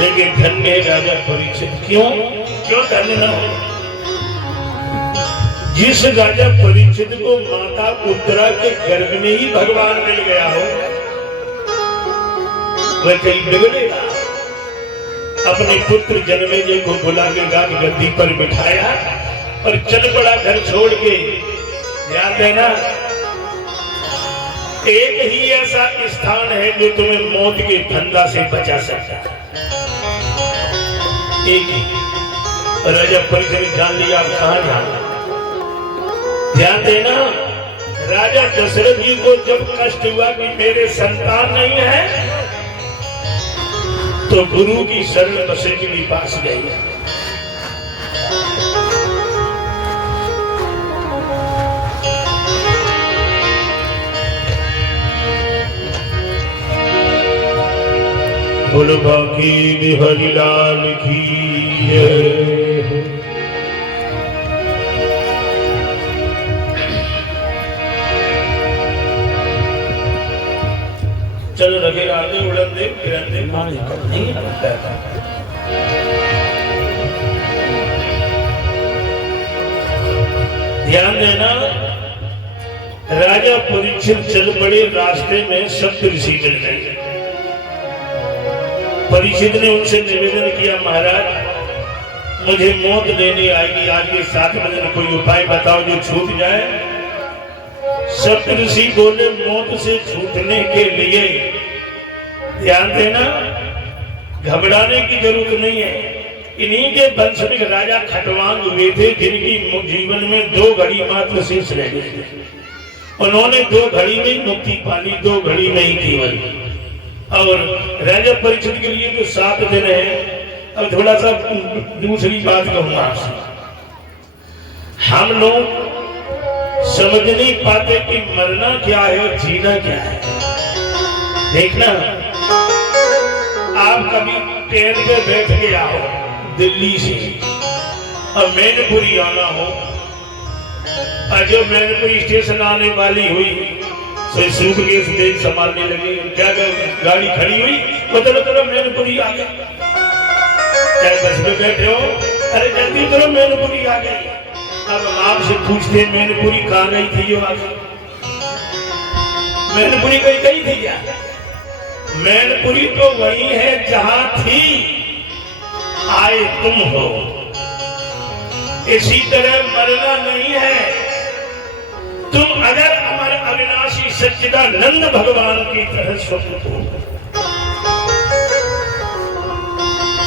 लेकिन धन्य है राजा परीक्षित। क्यों क्यों धन्य न हो? जिस राजा परीक्षित को माता उत्तरा के गर्भ में ही भगवान मिल गया हो, वह कहीं बिगड़ेगा। अपने पुत्र जन्मेजय को बुला के राज गद्दी पर बिठाया और चल पड़ा घर छोड़ के। ध्यान देना, एक ही ऐसा स्थान है जो तुम्हें मौत के फंदा से बचा सकता है, एक ही। राजा परीक्षित जान लिया अब कहां जाना। ध्यान देना, राजा दशरथ जी को जब कष्ट हुआ कि मेरे संतान नहीं है, तो गुरु की शरण वशिष्ठ के पास गए। बोलो बाकी बिहारी लाल की चलो लगे आगे उड़न दे किरण दे नहीं लगता था। ध्यान देना, राजा परीक्षित चल पड़े। रास्ते में सप्त ऋषि मिल गए। परीक्षित ने उनसे निवेदन किया, महाराज मुझे मौत लेने आएगी, आज के 7 बजे कोई उपाय बताओ जो छूट जाए। सप्त ऋषि बोले, मौत से छूटने के लिए ध्यान देना, घबराने की जरूरत नहीं है। इन्हीं के वंश में राजा खटवांग हुए थे, जिनकी जीवन में 2 घड़ी मात्र शेष रह गए थे। उन्होंने 2 घड़ी में मुक्ति पाली, 2 घड़ी में ही केवल। और राजा परीक्षित के लिए तो 7 दिन है। अब थोड़ा सा दूसरी बात कहूंगा आपसे, हम लोग समझ नहीं पाते कि मरना क्या है और जीना क्या है। देखना, आप कभी ट्रेन पे बैठ के आओ दिल्ली से और मैनपुरी आना हो, और जो मैनपुरी स्टेशन आने वाली हुई सूटकेस बैग संभालने लगे, क्या गाड़ी खड़ी हुई, मतलब मैनपुरी आ गई। चाहे बस में बैठे हो, अरे जल्दी करो मैनपुरी आ गई। अब आपसे पूछते मैनपुरी कहाँ गई थी जो आ गई? मैनपुरी गई थी क्या? मैनपुरी तो वही है जहां थी आए तुम हो। इसी तरह मरना नहीं है। तुम अगर हमारे अविनाशी सच्चिदानंद भगवान की तरह स्वतंत्र हो,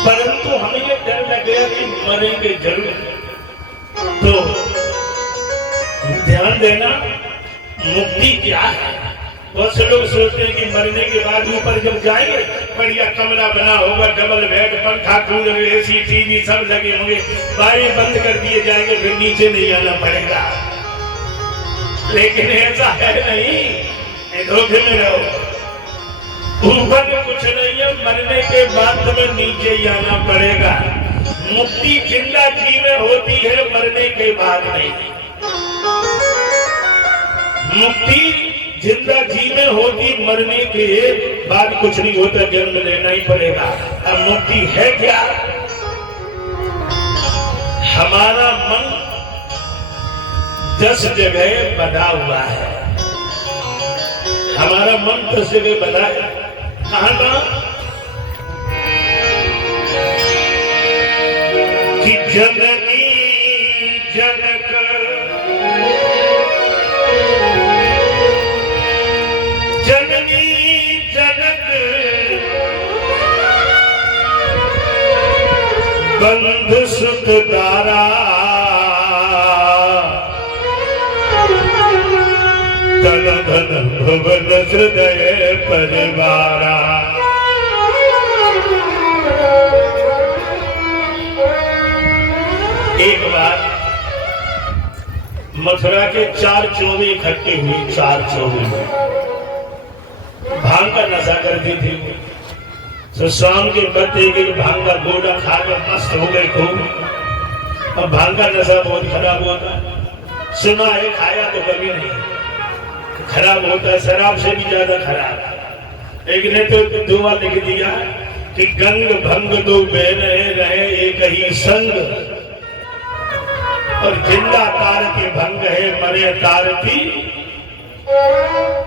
परंतु हमें ये डर लग गया कि मरेंगे जरूर। तो ध्यान देना, मुक्ति क्या है? बहुत से लोग सोचते हैं कि मरने के बाद ऊपर जब जाएंगे बढ़िया कमरा बना होगा, डबल बेड, पंखा, कूलर, एसी, टीवी सब लगे होंगे, बारे बंद कर दिए जाएंगे, फिर नीचे नहीं आना पड़ेगा। लेकिन ऐसा है नहीं, धोखे में रहो। ऊपर में कुछ नहीं है, मरने के बाद तुम्हें नीचे ही आना पड़ेगा। मुक्ति जिंदा जी में होती है, मरने के बाद नहीं। मुक्ति जिंदा जी में होती, मरने के बाद कुछ नहीं होता, जन्म लेना ही पड़ेगा। अब मुक्ति है क्या? हमारा मन 10 जगह बंधा हुआ है। हमारा मन 10 जगह बंधा है। कहां कहां? कि जननी जनक जननी जनक बंधु सुख दारा, धन धन भुवन हृदय परिवारा। एक बार मथुरा के 4 चोवे इकट्ठे हुए। 4 चोवे भांग का नशा करती थी। तो शाम के बाद एक भांग का गोला खाकर मस्त हो गए खूब। अब भांग का नशा बहुत खराब होता, सुना है, खाया तो कभी नहीं, खराब होता है, शराब से भी ज्यादा खराब। एक ने तो 2 बार लिख दिया कि गंग भंग दो बहने रहे एक ही संग, और जिंदा तार के भंग है मरे तार की।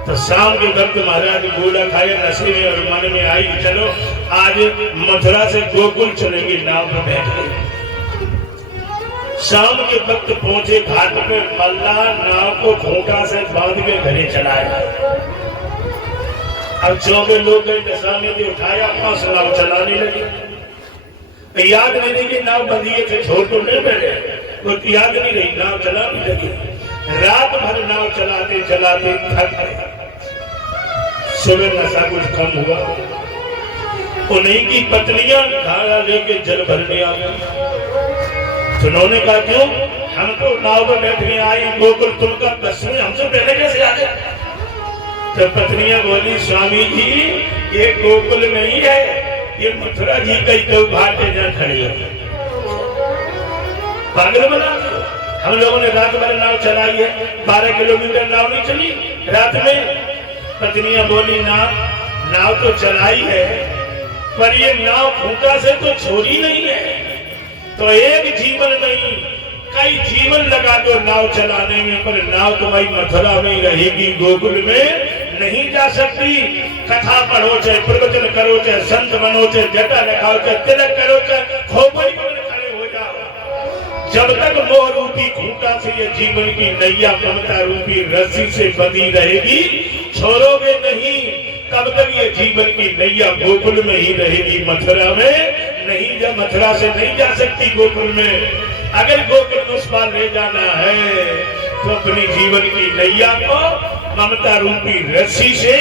तो शाम के वक्त महाराज गोला खाए नशे में और मन में आई चलो आज मथुरा से गोकुल चलेंगे, नाव पर बैठ गए। शाम के वक्त पहुंचे घाट पे, मल्ला नाव को खूंटा से बांध के घरे चलाया। अब 24 लोग गए दशा में भी उठाया, 5 नाव चलाने लगे। याद नहीं रही कि नाव बंधिए थे, छोड़ तो नहीं बैठे, वो याद नहीं रही, नाव चलाने लगी। रात भर नाव चलाते चलाते थक गए। सुबह नशा कुछ कम हुआ, उन्हीं की पत्नियां धारा लेके जल भरने आ गई। तो उन्होंने कहा क्यों, हम तो नाव पर बैठने आए गोकुल, तुमका बस में हमसे पहले कैसे आ गए? तो पत्नियां बोली स्वामी जी ये गोकुल नहीं है, ये मथुरा जी का ही घाट है जहाँ खड़ी है। पागल बना दो। हम लोगों ने रात भर नाव चलाई है, 12 किलोमीटर नाव नहीं चली रात में। पत्नियां बोली नाव तो चलाई है, पर ये नाव खूंटा से तो छोड़ी नहीं है। तो एक जीवन नहीं कई जीवन लगा दो नाव चलाने में, पर नाव तुम्हारी मथुरा में रहेगी, गोकुल में नहीं जा सकती। कथा पढ़ो, चाहे प्रवचन करो, चाहे संत बनो, चाहे जटा रखाओ, चाहे तिलक करो, चाहे खोपड़ी बन खड़े हो जाओ, जब तक मोह रूपी खूंटा से ये जीवन की नैया ममता रूपी रस्सी से बंधी रहेगी, छोड़ोगे नहीं, तब तक ये जीवन की नैया गोकुल में ही रहेगी, मथुरा में नहीं। जब मथुरा से नहीं जा सकती गोकुल में, अगर गोकुल में उस पार ले जाना है तो अपनी जीवन की नैया को ममता रूपी रस्सी से,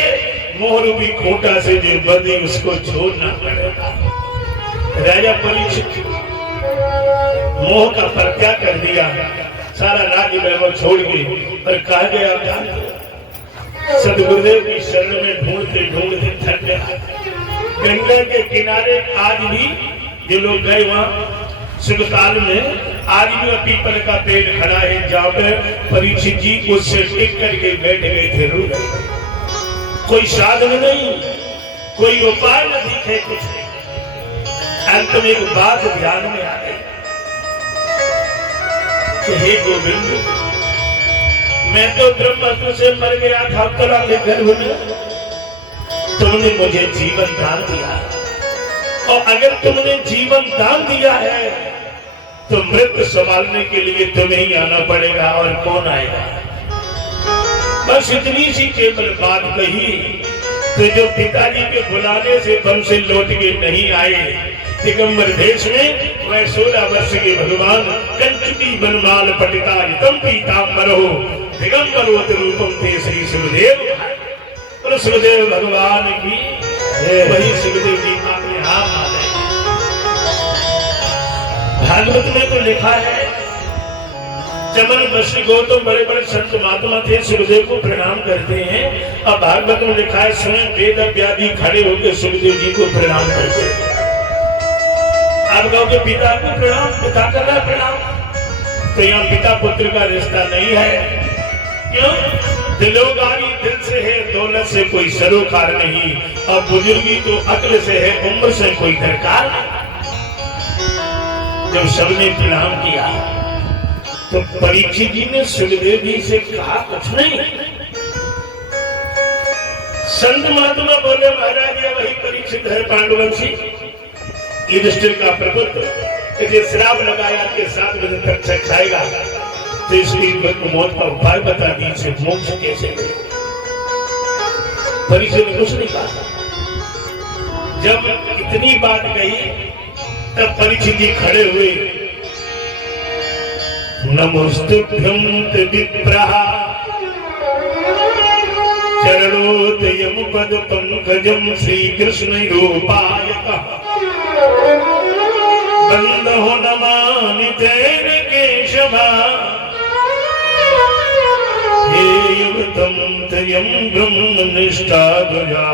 मोह रूपी खूंटा से जो बंधी उसको छोड़ना पड़ेगा। राजा परीक्षित मोह का परित्याग कर दिया, सारा राज्य वैभव छोड़ के, पर कहा गया आप सदगुरुदेव की शरण में ढूंढते ढूंढते थक गया। गंगा के किनारे आज भी जो लोग गए वहां सुखताल में, आज भी वह पीपल का पेड़ खड़ा है, जहाँ पे परीक्षित जी उससे टिक करके बैठ गए थे, रो गए। कोई साधन नहीं, कोई उपाय न दिखे, कुछ नहीं। अंत में एक बात ध्यान में आ गई कि हे गोविंद, मैं तो ब्रह्मत्व से मर गया था, कला के गर्भ में तुमने मुझे जीवन दान दिया, और अगर तुमने जीवन दान दिया है तो मृत्यु संभालने के लिए तुम्हें ही आना पड़ेगा, और कौन आएगा? बस इतनी सी केवल बात कही। तो जो पिताजी के बुलाने से वन से लौट के नहीं आए, दिगंबर देश में वह 16 वर्ष के भगवान कंचुकी बनमाल पटिता तम पीताम्बरो दिगंबरोत रूपम थे श्री सुखदेव। और सुखदेव भगवान की वही सुखदेव जी अपने हाथ आ गए। भागवत में तो लिखा है चमन वशी गौतम बड़े बड़े संत महात्मा थे, सुखदेव को प्रणाम करते हैं। अब भागवत में लिखा है स्वयं वेद व्याधि खड़े होकर सुखदेव जी को प्रणाम करते हैं। आप कहोगे पिता को प्रणाम, पिता कर रहा प्रणाम, तो यहाँ पिता पुत्र का रिश्ता नहीं है। क्यों? दिलोगारी दिल से है, दौलत से कोई सरोकार नहीं, और बुजुर्गी तो अक्ल से है, उम्र से कोई दरकार नहीं। जब सबने प्रणाम किया तो परीक्षित जी ने सुखदेव जी से कहा कुछ नहीं। संत महात्मा बोले महाराज ये वही परीक्षित है पांडुवंशी, युधिष्ठिर का प्रपुत्र, इसे श्राप लगाया के 7 दिन तक खाएगा, तो इसकी मौत का उपाय बता दीजिए, मोक्ष कैसे मिले। परीक्षित ने कुछ नहीं कहा। जब इतनी बात कही तब परीक्षित जी खड़े हुए, नमोस्तुभ्यं विप्रः चरणोदयं पद पंकजं श्री कृष्ण रूपायतः बंदो नमामि तेन केशवा हे युक्तं तयं ब्रह्मनिष्ठा ध्वजा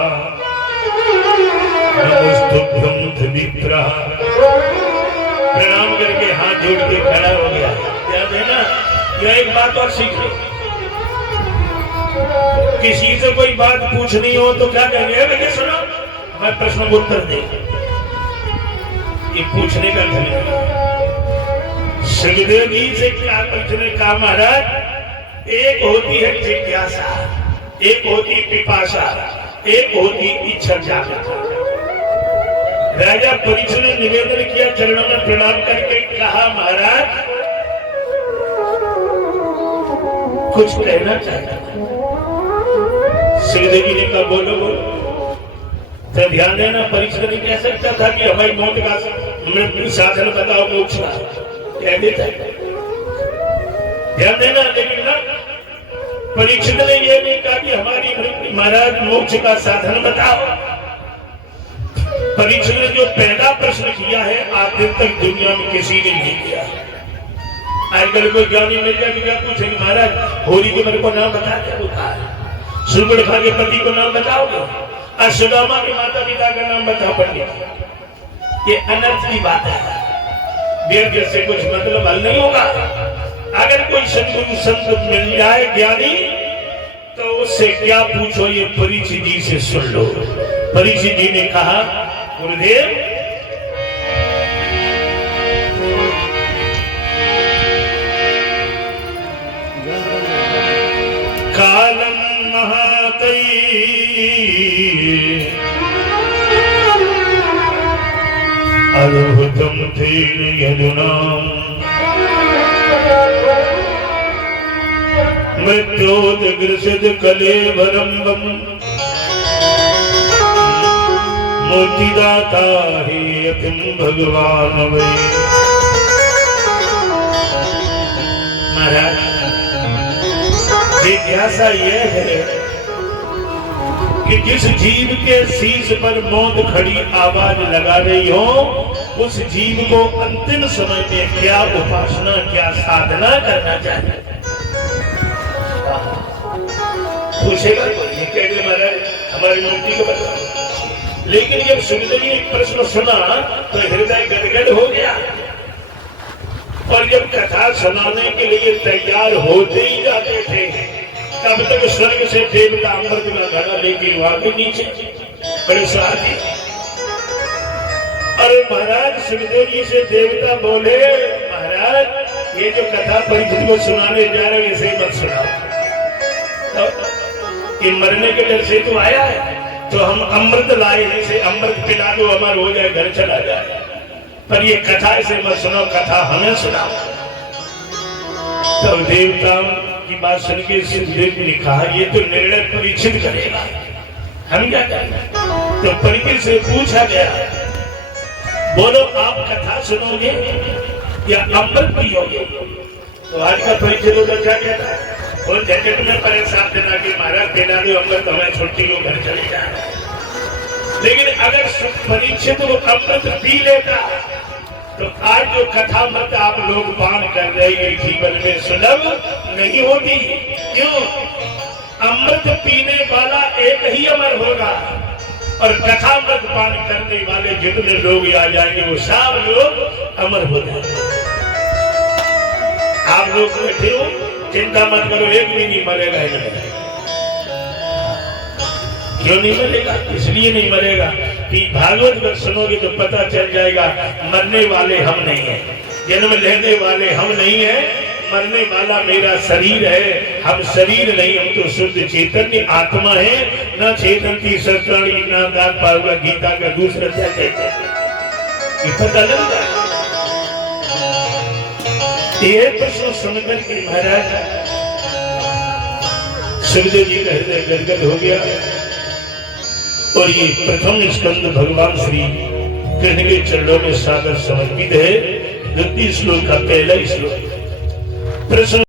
नमोस्तुभ्यं विप्रः। प्रणाम करके हाथ जोड़ के खड़ा हो गया। याद है ना, यह एक बात और सीख लो, किसी से कोई बात पूछनी हो तो क्या कहेंगे, बेटे सुनो मैं प्रश्न को उत्तर दे, ये पूछने का ढंग नहीं। सुखदेव जी से क्या पूछने का महाराज, एक होती है जिज्ञासा, एक होती पिपासा, एक होती इच्छा जागृत। राजा परीक्षित ने निवेदन किया, चरणों में प्रणाम करके कहा, महाराज कुछ कहना चाहता था। सुखदेव जी ने कहा, बोलो बोलो। तो ध्यान देना, परीक्षित नहीं कह सकता था कि हमारी मौत का मृत्यु साधन बताओ मोक्ष का, कह देता है। ध्यान देना, लेकिन ना परीक्षित ने यह नहीं कहा कि हमारी महाराज मोक्ष का साधन बताओ। परीक्षित ने जो पहला प्रश्न किया है आज दिन तक दुनिया में किसी ने नहीं किया। आजकल कोई ज्ञानी मिल जाए क्या पूछेंगे, महाराज होली के मेरे को नाम बता क्या, सुर्पणखा के पति को नाम बताओगे, सुदामा के माता पिता का नाम बताओ पंडित। ये अनर्थ की बात है, व्यर्थ से कुछ मतलब हल नहीं होगा। अगर कोई संत मिल जाए ज्ञानी तो उससे क्या पूछो, ये परीक्षित जी से सुन लो। परीक्षित जी ने कहा, गुरुदेव कालम महातई अद्भुतम तेन यदुनाम मृत्योदग्रसित कलेवरंबम मोतिदाता हे अतिम भगवान वे। महाराज जिज्ञासा यह है कि जिस जीव के शीश पर मौत खड़ी आवाज लगा रही हो, उस जीव को अंतिम समय में क्या उपासना, क्या साधना करना चाहिए। पूछेगा ये कहते महाराज हमारी मुक्ति को बताओ। लेकिन जब सुखदेव जी ने प्रश्न सुना तो हृदय गदगद हो गया, और जब कथा सुनाने के लिए तैयार होते ही जाते थे, तब तक स्वर्ग से देवता अमृत का घड़ा लेके वहां के नीचे बड़े साथी। अरे महाराज सुखदेव जी से देवता बोले, महाराज ये जो कथा परीक्षित को सुनाने जा रहे हैं इसे मत सुनाओ। ये मरने के डर से तो आया है, तो हम अमृत लाए हैं, इसे अमृत पिला दो, अमर हो जाए, घर चला जाए। पर ये कथा इसे मत सुनाओ, कथा हमें सुनाओ। तो देवताओं की बात सुन के सुखदेव ने कहा, ये तो निर्णय परीक्षित करेगा, हम क्या करेंगे। तो परीक्षित से पूछा गया, बोलो आप कथा सुनोगे या अमृत पियोगे। तो आज का परीक्षित का क्या कहता है, और जैकेट में परेशान देना कि महाराज देना दो अमृत, हमें छुट्टी हो, घर चले जाए। लेकिन अगर परीक्षित वो अमृत पी लेता तो आज जो कथा मत आप लोग पान कर रहे हैं जीवन में सुलभ नहीं होती। क्यों? अमृत पीने वाला एक ही अमर होगा, और कथा मत पान करने वाले जितने लोग आ जाएंगे वो सब लोग अमर हो जाएंगे। आप लोग बैठे हो, चिंता मत करो, एक भी नहीं मरेगा इनमें। क्यों नहीं मरेगा? इसलिए नहीं मरेगा कि भागवत अगर सुनोगे तो पता चल जाएगा मरने वाले हम नहीं हैं, जन्म लेने वाले हम नहीं हैं, मरने वाला मेरा शरीर है, हम शरीर नहीं, हम तो शुद्ध चैतन्य आत्मा है। न चेतनती शस्त्राणी न दान पाऊंगा, गीता का दूसरा अध्याय कहते हैं। ये पता लग जाएगा। ये प्रश्न सुनकर के महाराज सुखदेव जी का हृदय गदगद हो गया, और ये प्रथम स्कंद भगवान श्री कृष्ण के चरणों में सादर समर्पित है। 32 श्लोक का पहला श्लोक प्रश्न